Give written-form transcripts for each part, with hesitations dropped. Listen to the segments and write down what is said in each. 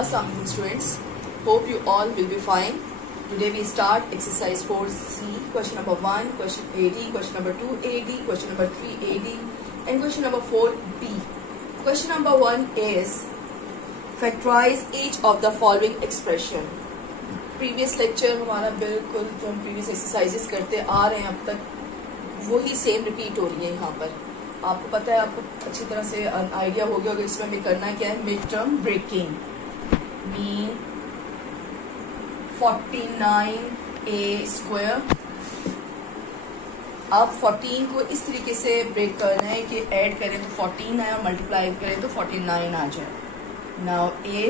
Assalamualaikum students, hope you all will be fine. Today we start exercise 4C, question number 1, question AD, question number 2 AD, question number 3 AD and question number 4 B. Question number 1 is factorize each of the following expression. Previous lecture हमारा बिल्कुल जो हम previous exercises करते आ रहे हैं अब तक वही सेम रिपीट हो रही है यहाँ पर. आपको पता है, आपको अच्छी तरह से आइडिया हो गया होगा इसमें हमें करना क्या है. Mid term breaking mean 49a². अब 14 को इस तरीके से ब्रेक करना है कि ऐड करें तो 14 आए और मल्टीप्लाई करें तो 49 आ जाए. नाउ a²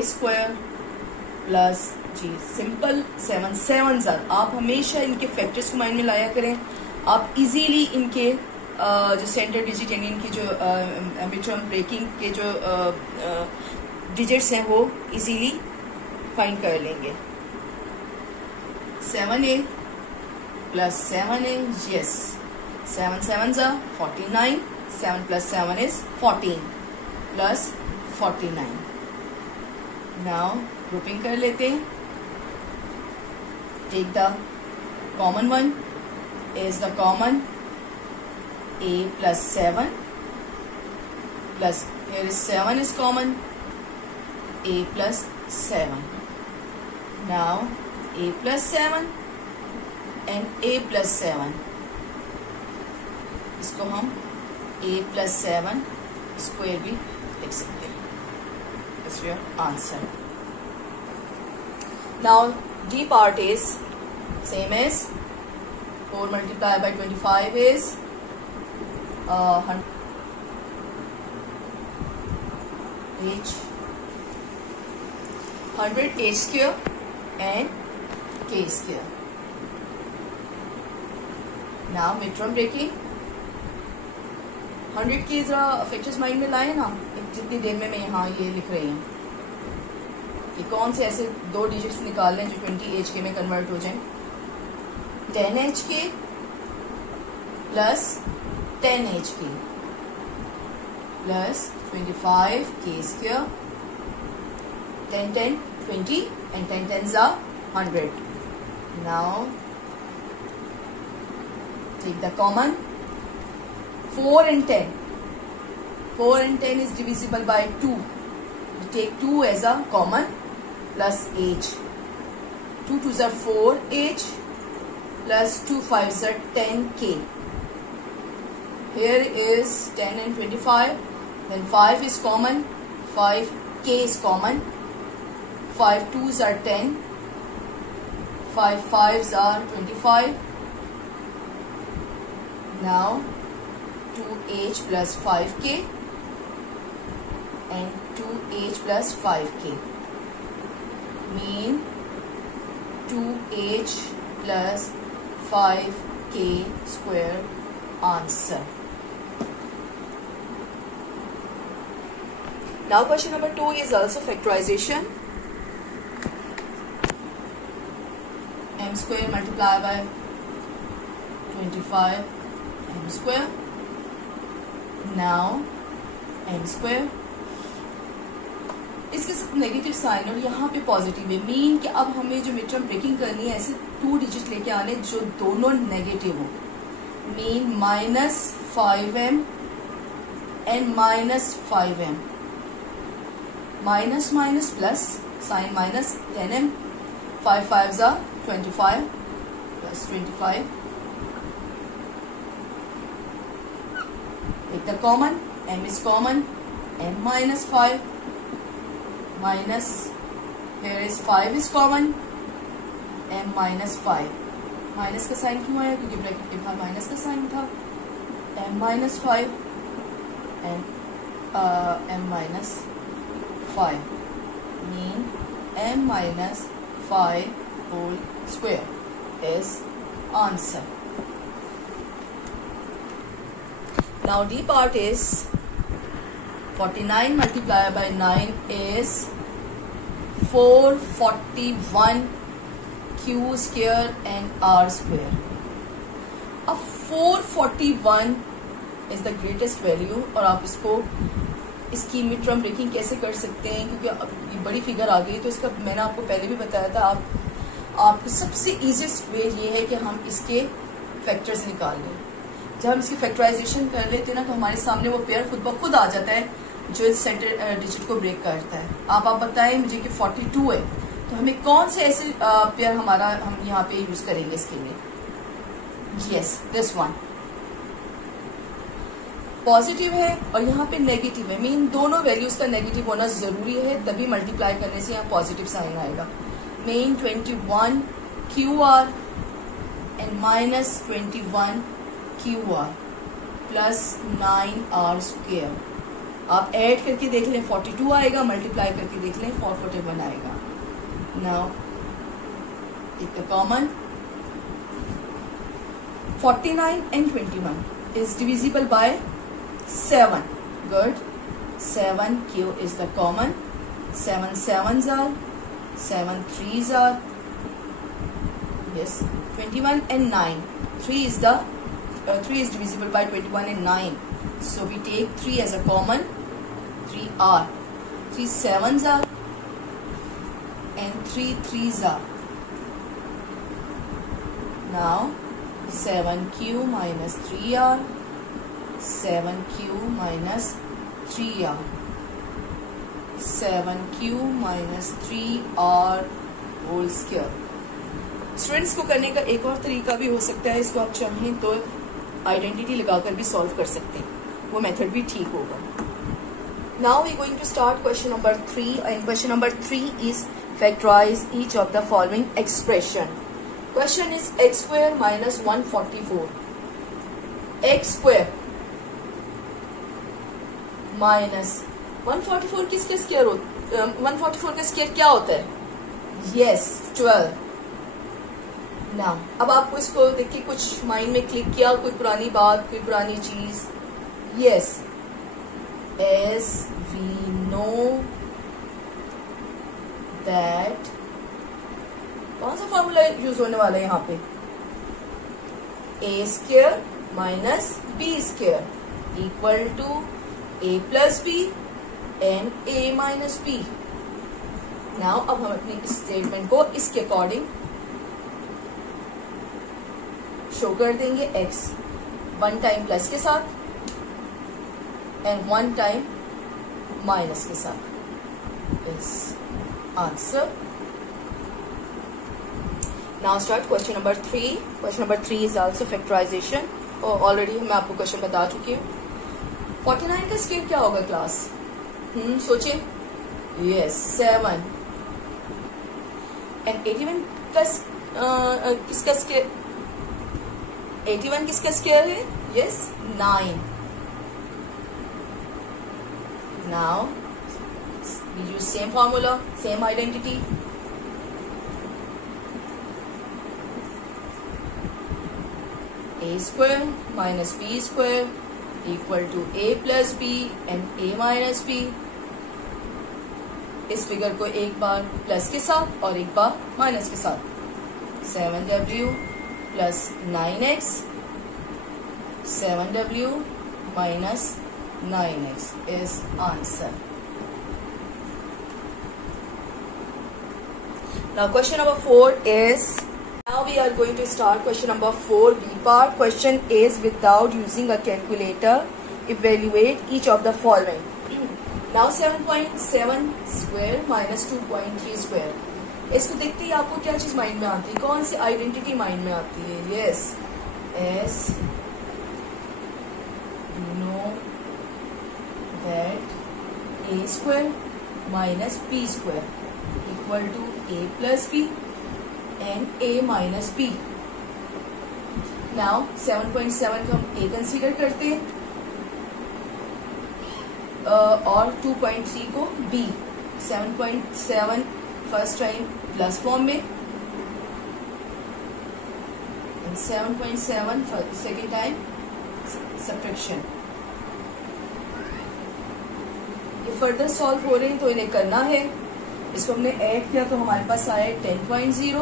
प्लस जी सिंपल 7 आप हमेशा इनके फैक्टर्स को माइंड में लाया करें. आप इजीली इनके जो सेंटर डिजिट यानी इनकी जो मिड टर्म ब्रेकिंग के जो डिजिट्स हैं वो इजीली फाइंड कर लेंगे. 7a plus 7a, yes 7 7s are 49. 7 plus 7 is 14 plus 49. Now grouping कर लेते हैं. Take the common one is the common a plus 7 plus here is 7 is common a plus 7. Now a plus 7 and a plus 7 इसको हम a plus 7 square भी लिख सकते हैं. That's your answer. Now D part is same as 4 multiplied by 25 is 100 h² and k². Now midterm breaking 100 की जरा factors mind में लाए ना. जितनी देर में मैं यहाँ ये लिख रही हूँ कि कौन से ऐसे दो डिजिट्स निकाल लें जो 20 में कन्वर्ट हो जाएं. 10 plus 10 plus 25 k². 10 10 20 and 10 10s are 100. Now take the common 4 and 10. 4 and 10 is divisible by 2. We take 2 as a common plus h. 2 2s are 4h plus 2 5s are 10k. Here is 10 and 25. Then 5 is common. 5k is common. 5 2s are 10. 5 5s are 25. Now 2h plus 5k and 2h plus 5k mean 2h plus 5k² answer. Now question number 2 is also factorization. m² multiplied by 25 m². Now m². इसके साथ negative sign और यहाँ पे positive है. Mean कि अब हमें जो मिड टर्म ब्रेकिंग करनी है ऐसे 2 डिजिट लेके आने जो दोनों नेगेटिव हो. Mean -5m and -5m. Minus minus plus sign minus 10m. 5 5s are 25 plus 25. Take the common. m is common. m minus 5 minus here is 5 is common. m minus 5. Minus का sign क्यों आया? क्योंकि bracket के बाहर minus का sign था. m minus 5 and m minus 5 mean m minus 5 whole square is answer. Now D part is 49 multiplied by 9 is 441 q² and r². अब 441 is the greatest value और आप इसको इसकी मिड टर्म ब्रेकिंग कैसे कर सकते हैं, क्योंकि अब ये बड़ी फिगर आ गई तो इसका मैंने आपको पहले भी बताया था। आपको सबसे इजीएस्ट वे ये है कि हम इसके फैक्टर्स निकाल लें। जब हम इसकी फैक्टराइजेशन कर लेते हैं ना तो हमारे सामने वो पेयर खुद ब खुद आ जाता है जो इस सेंटर डिजिट को ब्रेक करता है। आप बताएं मुझे कि 42 है, तो हमें कौन से ऐसे पेयर हम यहाँ पे यूज करेंगे इसके लिए। यस, दिस वन पॉजिटिव है और यहाँ पे नेगेटिव है, मीन दोनों वैल्यूज का नेगेटिव होना जरूरी है, तभी मल्टीप्लाई करने से यहाँ पॉजिटिव साइन आएगा। Mean 21 QR and minus 21 QR plus 9R square. आप ऐड करके देख लें 42 आएगा, मल्टीप्लाई करके देख लें 441 आएगा। Now take the common. 49 and 21 is divisible by 7. Good. 7Q is the common. 7 7s are, 7 3s are. Yes. 21 and 9. 3 is divisible by 21 and 9. So we take 3 as a common. 3 are. 3 7s are and 3 3s are. Now 7Q minus 3R, 7Q minus 3R, 7Q minus 3R whole square. Students को करने का एक और तरीका भी हो सकता है, इसको आप चाहें तो आइडेंटिटी लगाकर भी सॉल्व कर सकते हैं, वो मेथड भी ठीक होगा। Now we going to start question number 3 and question number 3 is factorise each of the following expression. Question is x square minus 144. X square minus 144 किसके स्क्वायर होता है? 144 का स्क्वायर क्या होता है? Yes, 12. Now, अब आपको इसको देख के कुछ माइंड में क्लिक किया, कोई पुरानी बात, कोई पुरानी चीज? Yes, as we know that कौन सा फॉर्मूला यूज होने वाला है यहाँ पे? A square minus B square equal to A plus B and A minus B. Now अब हम अपनी स्टेटमेंट को इसके अकॉर्डिंग शो कर देंगे। एक्स 1 टाइम प्लस के साथ एंड 1 टाइम माइनस के साथ is answer. Now start question number 3. Question number 3 is also factorization. Already मैं आपको क्वेश्चन बता चुकी हूँ। 49 का स्क्वायर क्या होगा क्लास? सोचिए। Yes, 7. And 81 का किसका स्क्वायर? 81 किसका स्क्वायर है? Yes, 9. Now we use same formula, same identity. A square minus B square equal to A plus B and A minus B। इस फिगर को एक बार प्लस के साथ और एक बार माइनस के साथ। 7W plus 9X, 7W minus 9X is answer। Now question number 4 is, now we are going to start question number 4 B part. Question is, without using a calculator, evaluate each of the following. Now 7.7 square minus 2.3 square. इसको देखते ही आपको क्या चीज mind में आती है? कौन सी identity mind में आती है? Yes, as you know that a square minus b square equal to a plus b and a minus b. Now 7.7 को हम a कंसीडर करते हैं और 2.3 को b। 7.7 first time plus form में and 7.7 सेकेंड टाइम सब्ट्रैक्शन। ये further solve हो रहे हैं तो इन्हें करना है। इसको हमने ऐड किया तो हमारे पास आया 10.0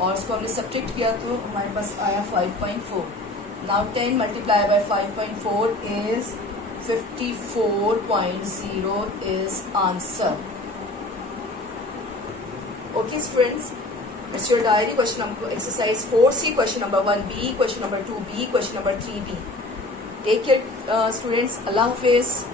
और इसको हमने सब्ट्रैक्ट किया तो हमारे पास आया 5.4। Now 10 multiply by 5.4 is 54.0 is answer. Okay students, it's your diary. Question number exercise 4C, question number 1B, question number 2B, question number 3B. Take care students. Allah Hafiz.